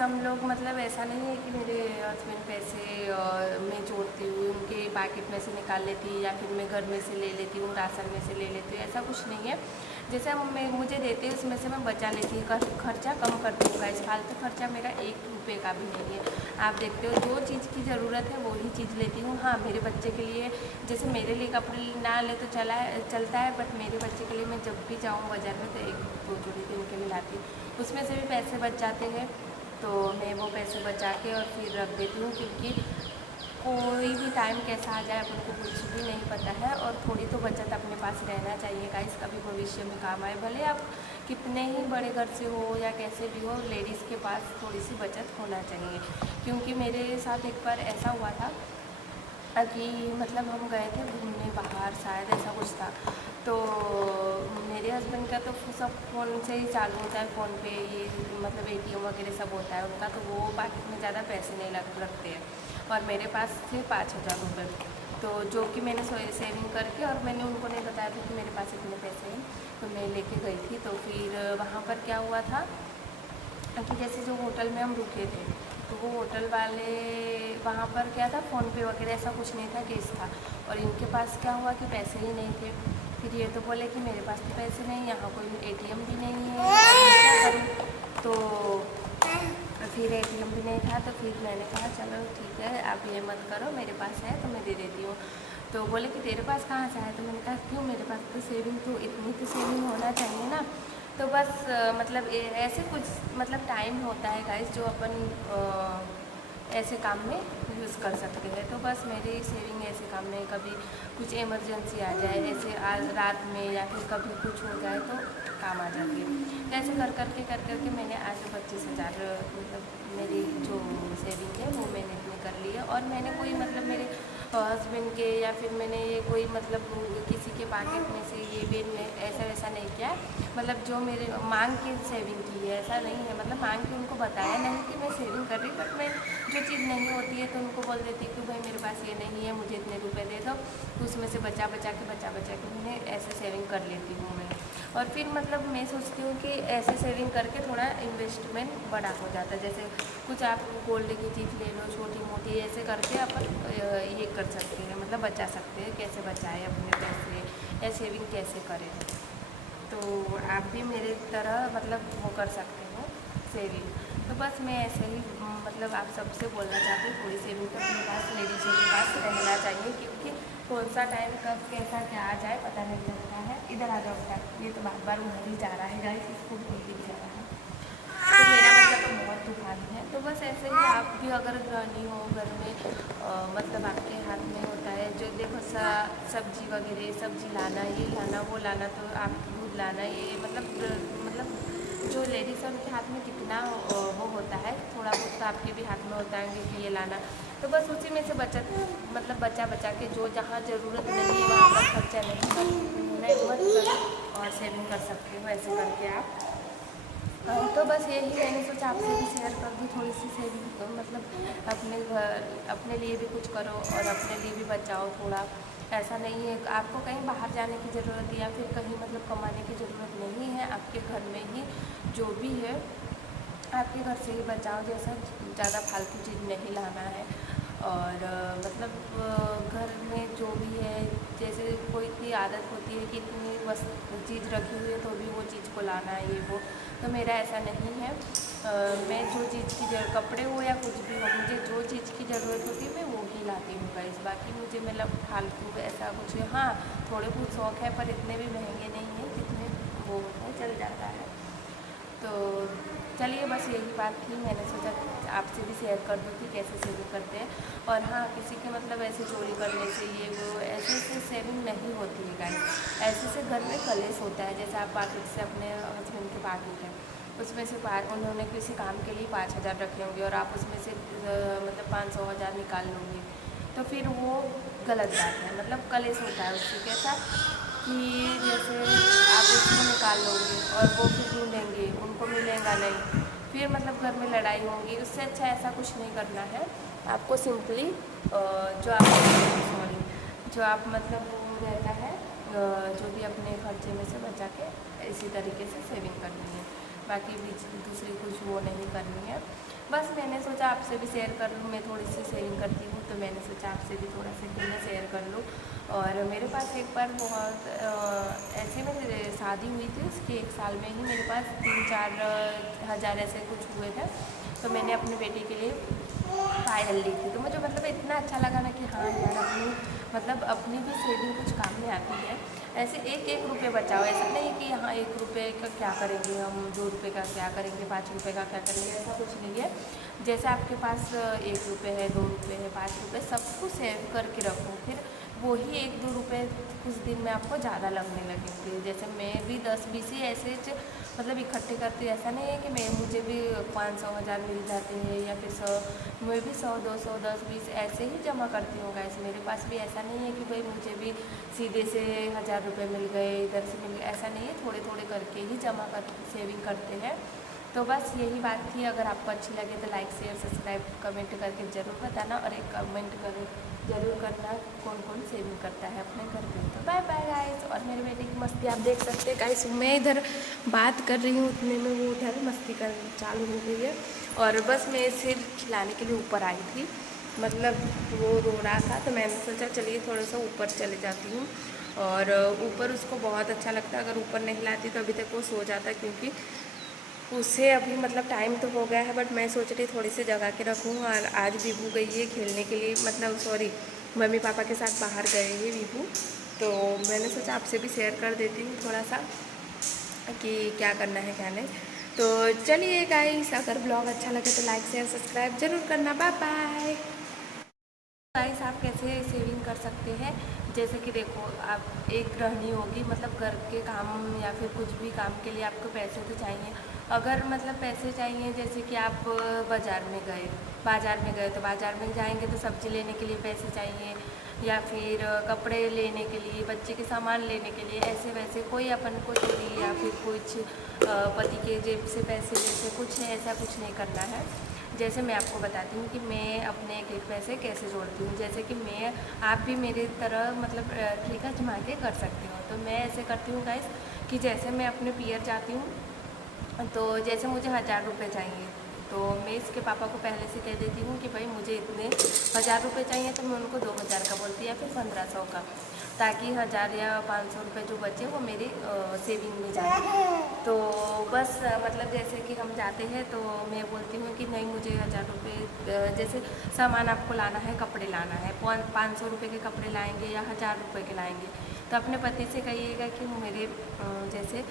हम लोग मतलब ऐसा नहीं है कि मेरे हस्बैंड पैसे मैं जोड़ती हूँ उनके पैकेट में से निकाल लेती हूँ या फिर मैं घर में से ले लेती हूँ, राशन में से ले लेती हूँ, ऐसा कुछ नहीं है। जैसे हम मैं मुझे देते हैं उसमें से मैं बचा लेती हूँ, खर्चा कम करती हूँ गाइस। फालतू खर्चा मेरा 1 रुपये का भी नहीं है। आप देखते हो जो चीज़ की ज़रूरत है वही चीज़ लेती हूँ। हाँ, मेरे बच्चे के लिए, जैसे मेरे लिए कपड़े ना ले तो चलता है, बट मेरे बच्चे के लिए मैं जब भी जाऊँ बाज़ार में तो 1-2 जोड़ी दिन के लिए लाती हूँ। उसमें से भी पैसे बच जाते हैं, तो मैं वो पैसे बचा के और फिर रख देती हूँ, क्योंकि कोई भी टाइम कैसा आ जाए अपन को कुछ भी नहीं पता है। और थोड़ी तो बचत अपने पास रहना चाहिए गाइस, कभी भविष्य में काम आए। भले आप कितने ही बड़े घर से हो या कैसे भी हो, लेडीज़ के पास थोड़ी सी बचत होना चाहिए। क्योंकि मेरे साथ एक बार ऐसा हुआ था कि मतलब हम गए थे घूमने बाहर, शायद ऐसा कुछ था। तो मेरे हस्बैंड का तो सब फ़ोन से ही चालू होता है, फ़ोन पे ये मतलब एटीएम वगैरह सब होता है उनका, तो वो पैकेट में ज़्यादा पैसे नहीं रखते हैं। और मेरे पास थे 5,000 रुपये, तो जो कि मैंने सेविंग करके, और मैंने उनको नहीं बताया था कि मेरे पास इतने पैसे हैं, तो मैं लेके गई थी। तो फिर वहाँ पर क्या हुआ था कि जैसे जो होटल में हम रुके थे, तो वो होटल वाले, वहाँ पर क्या था, फ़ोनपे वगैरह ऐसा कुछ नहीं था, कैश था। और इनके पास क्या हुआ कि पैसे ही नहीं थे। फिर ये तो बोले कि मेरे पास तो पैसे नहीं, यहाँ कोई एटीएम भी नहीं है, अब मैं क्या करूँ। तो फिर एटीएम भी नहीं था, तो फिर मैंने कहा चलो ठीक है, आप ये मत करो, मेरे पास है तो मैं दे देती हूँ। तो बोले कि तेरे पास कहाँ से है, तो मैंने कहा क्यों, मेरे पास तो सेविंग, तो इतनी तो सेविंग होना चाहिए ना। तो बस मतलब ऐसे कुछ मतलब टाइम होता है गाइस जो अपन ऐसे काम में यूज़ कर सकते हैं। तो बस मेरी सेविंग ऐसे काम में, कभी कुछ इमरजेंसी आ जाए, जैसे आज रात में या फिर कभी कुछ हो जाए तो काम आ जाती है। तो ऐसे कर करके मैंने आज 25,000 मतलब मेरी जो सेविंग है वो मैंने इतनी कर ली है। और मैंने कोई मतलब मेरे हस्बैंड के या फिर मैंने ये कोई मतलब किसी के पॉकेट में से ये भी ऐसा वैसा नहीं किया। मतलब जो मेरे मांग के सेविंग की है, ऐसा नहीं है, मतलब मांग के उनको बताया नहीं कि मैं सेविंग कर रही, बट मैं जो चीज़ नहीं होती है तो उनको बोल देती हूँ कि भाई मेरे पास ये नहीं है, मुझे इतने रुपए दे दो। तो उसमें से बचा बचा के मैंने ऐसे सेविंग कर लेती हूँ मैं। और फिर मतलब मैं सोचती हूँ कि ऐसे सेविंग करके थोड़ा इन्वेस्टमेंट बड़ा हो जाता है। जैसे कुछ आप गोल्ड की चीज़ ले लो, छोटी मोटी, ऐसे करके अपन ये कर सकते हैं, मतलब बचा सकते हैं। कैसे बचाएं अपने पैसे या सेविंग कैसे करें, तो आप भी मेरे तरह मतलब वो कर सकते हो सेविंग। तो बस मैं ऐसे ही मतलब आप सबसे बोलना चाहती हूँ, थोड़ी सेविंग तो अपने पास, लेडीज़ों के पास रहना चाहिए, क्योंकि कौन सा टाइम कब कैसा क्या आ जाए पता नहीं चलता है। इधर आ जाओ बेटा, ये तो बार बार उधर ही जा रहा है गाइस, स्कूल खोल के जा रहा है। तो मेरा बच्चा तो बहुत तूफानी है। तो बस ऐसे ही आप भी अगर गृहिणी हो, घर में मतलब आपके हाथ में होता है, जो देखो सब्जी वगैरह, सब्जी लाना, ये लाना वो लाना, तो आप दूध लाना, ये मतलब जो लेडीज़ है उनके हाथ में कितना वो होता है, थोड़ा बहुत तो आपके भी हाथ में होता है कि ये लाना। तो बस उसी में से बचत मतलब बचा बचा के, जो जहाँ ज़रूरत नहीं है वहाँ पर खर्चा नहीं मत करो, और सेविंग कर सकते हो ऐसे करके आप। तो बस यही मैंने सोचा आपसे भी शेयर कर दूँ, थोड़ी सी सेविंग मतलब अपने घर, अपने लिए भी कुछ करो और अपने लिए भी बचाओ थोड़ा। ऐसा नहीं है आपको कहीं बाहर जाने की ज़रूरत या फिर कहीं मतलब कमाने की ज़रूरत नहीं है, आपके घर में ही जो भी है आपके घर से ही बचाओ। जैसा ज़्यादा फालतू चीज़ नहीं लाना है। और मतलब घर में जो भी है, जैसे कोई की आदत होती है कि इतनी बस चीज़ रखी हुई है तो भी वो चीज़ को लाना है, ये वो, तो मेरा ऐसा नहीं है। मैं जो चीज़ की कपड़े हो या कुछ भी हो, मुझे जो चीज़ की ज़रूरत होती है मैं वो ही लाती हूँ गाइस। बाकी मुझे मतलब फालतू ऐसा कुछ, हाँ थोड़े बहुत शौक़ है, पर इतने भी महंगे नहीं हैं, जितने वो है चल जाता है। तो चलिए, बस यही बात थी, मैंने सोचा आपसे भी शेयर कर दूँ कि कैसे सेविंग करते हैं। और हाँ, किसी के मतलब ऐसे चोरी करने से ये वो ऐसे से सेविंग नहीं होती है गाइस। ऐसे से घर में कलेश होता है। जैसे आप पॉकेट से अपने हस्बैंड के पॉकेट है, उसमें से उन्होंने किसी काम के लिए 5,000 रखे होंगे और आप उसमें से मतलब 500,000 निकाल लोगे, तो फिर वो गलत बात है। मतलब कलेश होता है उससे, कैसा कि जैसे आप उसको निकाल लोगे और वो फिर ढूंढेंगे, उनको मिलेगा नहीं, फिर मतलब घर में लड़ाई होगी। उससे अच्छा ऐसा कुछ नहीं करना है आपको। सिंपली जो आप मतलब वो रहता है, जो भी अपने खर्चे में से बचा के इसी तरीके से सेविंग करनी है। बाकी बीच दूसरी कुछ वो नहीं करनी है। बस मैंने सोचा आपसे भी शेयर कर लूँ, मैं थोड़ी सी सेविंग करती हूँ तो मैंने सोचा आपसे भी थोड़ा सा क्यों ना शेयर कर लूँ। और मेरे पास एक बार बहुत ऐसे मेरी शादी हुई थी, उसके 1 साल में ही मेरे पास 3-4 हज़ार ऐसे कुछ हुए थे। तो मैंने अपनी बेटी के लिए पायल ली थी, तो मुझे मतलब इतना अच्छा लगा ना कि हाँ यार अपनी भी सेविंग कुछ काम में आती है। ऐसे एक एक रुपये बचाओ, ऐसा नहीं कि हाँ 1 रुपये का क्या करेंगे हम, 2 रुपये का क्या करेंगे, 5 रुपये का क्या करेंगे, ऐसा कुछ नहीं है। जैसे आपके पास 1 रुपये है, 2 रुपये है, 5 रुपये, सबको सेव करके रखो, फिर वही 1-2 रुपये कुछ दिन में आपको ज़्यादा लगने लगेंगे। जैसे मैं भी 10-20 ही ऐसे मतलब इकट्ठे करती हूँ, ऐसा नहीं है कि मुझे भी 500-1000 मिल जाते हैं या फिर 100, मैं भी 100-200, 10-20 ऐसे ही जमा करती हूँ गाइस। मेरे पास भी ऐसा नहीं है कि भाई मुझे भी सीधे से 1000 रुपये मिल गए, इधर से मिल गए, ऐसा नहीं है, थोड़े थोड़े करके ही जमा कर सेविंग करते हैं। तो बस यही बात थी। अगर आपको अच्छी लगे तो लाइक शेयर सब्सक्राइब कमेंट करके ज़रूर बताना, और एक कमेंट ज़रूर करना कौन कौन सेविंग करता है अपने घर पे। तो बाय बाय गाइस। और मेरे बेटे की मस्ती आप देख सकते हैं गाइस, मैं इधर बात कर रही हूँ उतने में वो उधर मस्ती कर चालू हो गई है। और बस मैं इसे खिलाने के लिए ऊपर आई थी, मतलब वो रो रहा था तो मैंने सोचा चलिए थोड़ा सा ऊपर चले जाती हूँ। और ऊपर उसको बहुत अच्छा लगता है, अगर ऊपर नहीं लाती तो अभी तक वो सो जाता, क्योंकि उसे अभी मतलब टाइम तो हो गया है, बट मैं सोच रही थोड़ी सी जगह के रखूँ। और आज विभू गई है खेलने के लिए, मतलब सॉरी मम्मी पापा के साथ बाहर गए हैं विभू, तो मैंने सोचा आपसे भी शेयर कर देती हूँ थोड़ा सा कि क्या करना है क्या नहीं। तो चलिए गाइस, अगर ब्लॉग अच्छा लगे तो लाइक शेयर सब्सक्राइब ज़रूर करना। Bye bye guys. आप कैसे सेविंग कर सकते हैं, जैसे कि देखो आप एक गृहिणी होगी, मतलब घर के काम या फिर कुछ भी काम के लिए आपको पैसे तो चाहिए। अगर मतलब पैसे चाहिए, जैसे कि आप बाज़ार में गए तो बाज़ार में जाएंगे तो सब्ज़ी लेने के लिए पैसे चाहिए, या फिर कपड़े लेने के लिए, बच्चे के सामान लेने के लिए, ऐसे वैसे कोई अपन को चोरी या फिर कुछ पति के जेब से पैसे जैसे कुछ ऐसा कुछ नहीं करना है। जैसे मैं आपको बताती हूँ कि मैं अपने एक एक पैसे कैसे जोड़ती हूँ, जैसे कि आप भी मेरी तरह मतलब ठीक है जमा के कर सकती हूँ। तो मैं ऐसे करती हूँ गाइस कि जैसे मैं अपने पियर जाती हूँ, तो जैसे मुझे 1000 रुपये चाहिए, तो मैं इसके पापा को पहले से कह देती हूँ कि भाई मुझे इतने 1000 रुपये चाहिए, तो मैं उनको 2000 का बोलती या फिर 1500 का, ताकि 1000 या 500 रुपये जो बचे वो मेरी सेविंग में जाए। तो बस मतलब जैसे कि हम जाते हैं तो मैं बोलती हूँ कि नहीं मुझे 1000 रुपये, जैसे सामान आपको लाना है, कपड़े लाना है, 500 रुपये के कपड़े लाएंगे या 1000 रुपये के लाएंगे, तो अपने पति से कहिएगा कि मेरे जैसे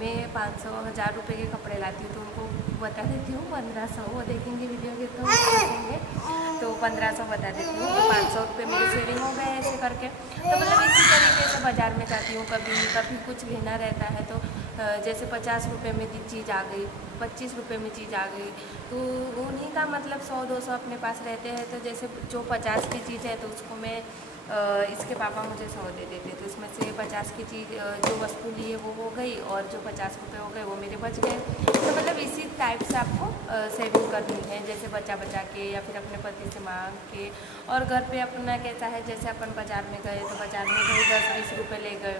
मैं 500-1000 रुपये के कपड़े लाती हूँ, तो उनको बता देती हूँ 1500, वो देखेंगे वीडियो के तो देखेंगे, तो 1500 बता देती हूँ, तो 500 रुपये मेरी सेविंग हो गए ऐसे करके। तो मतलब इसी तरीके से बाज़ार में जाती हूँ, कभी कुछ लेना रहता है तो जैसे 50 रुपये में चीज़ आ गई, 25 रुपये में चीज़ आ गई, तो उन्हीं का मतलब 100-200 अपने पास रहते हैं। तो जैसे जो 50 की चीज़ है तो उसको मैं इसके पापा मुझे 100 दे देते, तो इसमें से 50 की चीज़ जो वस्तु ली है वो हो गई, और जो 50 रुपये हो गए वो मेरे बच गए। तो मतलब इसी टाइप से आपको सेविंग करनी है, जैसे बचा के या फिर अपने पति से मांग के। और घर पे अपना कैसा है, जैसे अपन बाज़ार में गए तो बाज़ार में गए 10-20 रुपये ले गए,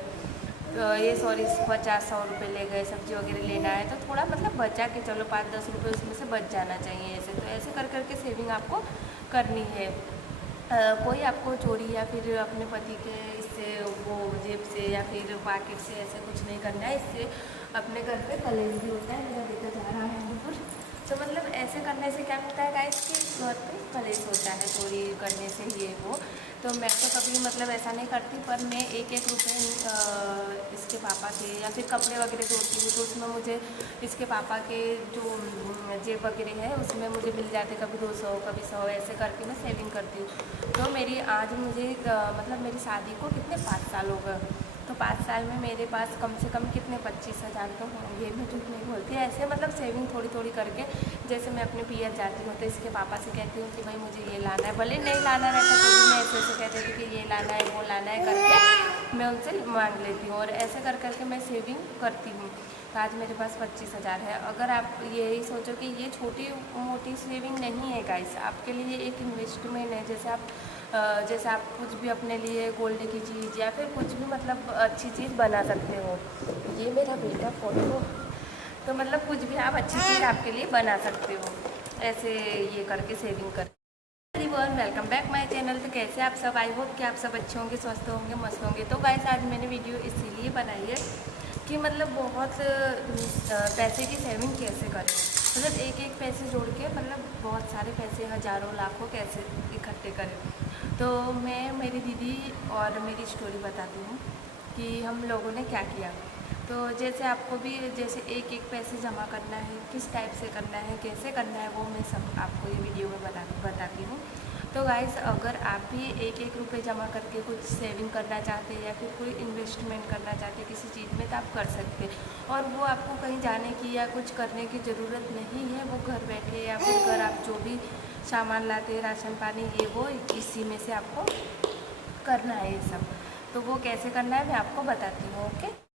तो ये सॉरी 50-100 रुपये ले गए, सब्ज़ी वगैरह लेना है तो थोड़ा मतलब बचा के चलो, 5-10 रुपये उसमें से बच जाना चाहिए ऐसे। तो ऐसे कर करके सेविंग आपको करनी है। कोई आपको चोरी या फिर अपने पति के इससे वो जेब से या फिर पॉकेट से ऐसे कुछ नहीं करना है, इससे अपने घर पे कलेश भी होता है। मेरा बेटा जा रहा है दूर, तो मतलब ऐसे करने से क्या होता है गाइस कि घर पे कलेश होता है, चोरी करने से ये वो। तो मैं तो कभी मतलब ऐसा नहीं करती, पर मैं एक रुपये इसके पापा के या फिर कपड़े वगैरह धोती हूँ तो उसमें मुझे इसके पापा के जो जेब वगैरह है उसमें मुझे मिल जाते, कभी 200 कभी 100, ऐसे करके मैं सेविंग करती हूँ। तो मेरी आज मुझे मतलब मेरी शादी को कितने 5 साल हो गए, तो 5 साल में मेरे पास कम से कम कितने 25,000 तो होंगे, मैं झूठ नहीं बोलती। ऐसे मतलब सेविंग थोड़ी थोड़ी करके, जैसे मैं अपने पियर जाती हूँ तो इसके पापा से कहती हूँ कि भाई मुझे ये लाना है, भले नहीं लाना रहता तो भी मैं ऐसे कहती थी कि ये लाना है वो लाना है करके मैं उनसे मांग लेती हूँ, और ऐसे कर करके मैं सेविंग करती हूँ। तो आज मेरे पास 25,000 है। अगर आप यही सोचो कि ये छोटी मोटी सेविंग नहीं है गाइस, आपके लिए एक इन्वेस्टमेंट है। जैसे आप कुछ भी अपने लिए गोल्ड की चीज़ या फिर कुछ भी मतलब अच्छी चीज़ बना सकते हो। ये मेरा बेटा फोटो, तो मतलब कुछ भी आप अच्छी चीज़ आपके लिए बना सकते हो। ऐसे ये करके सेविंग कर। Everyone welcome back my channel. तो कैसे आप सब, आई होप कि आप सब अच्छे होंगे, स्वस्थ होंगे, मस्त होंगे। तो गाइस आज मैंने वीडियो इसीलिए बनाई है कि मतलब बहुत पैसे की सेविंग कैसे करें, मतलब एक एक पैसे जोड़ के मतलब बहुत सारे पैसे, हज़ारों लाखों कैसे इकट्ठे करें। तो मैं मेरी दीदी और मेरी स्टोरी बताती हूँ कि हम लोगों ने क्या किया। तो जैसे आपको भी जैसे एक एक पैसे जमा करना है, किस टाइप से करना है, कैसे करना है, वो मैं सब आपको ये वीडियो में बताती हूँ। तो गाइस अगर आप भी एक एक रुपये जमा करके कुछ सेविंग करना चाहते हैं या फिर कोई इन्वेस्टमेंट करना चाहते हैं किसी चीज़ में, तो आप कर सकते हैं। और वो आपको कहीं जाने की या कुछ करने की ज़रूरत नहीं है। वो घर बैठे या फिर घर आप जो भी सामान लाते हैं, राशन पानी, ये वो इसी में से आपको करना है ये सब। तो वो कैसे करना है मैं आपको बताती हूँ। ओके।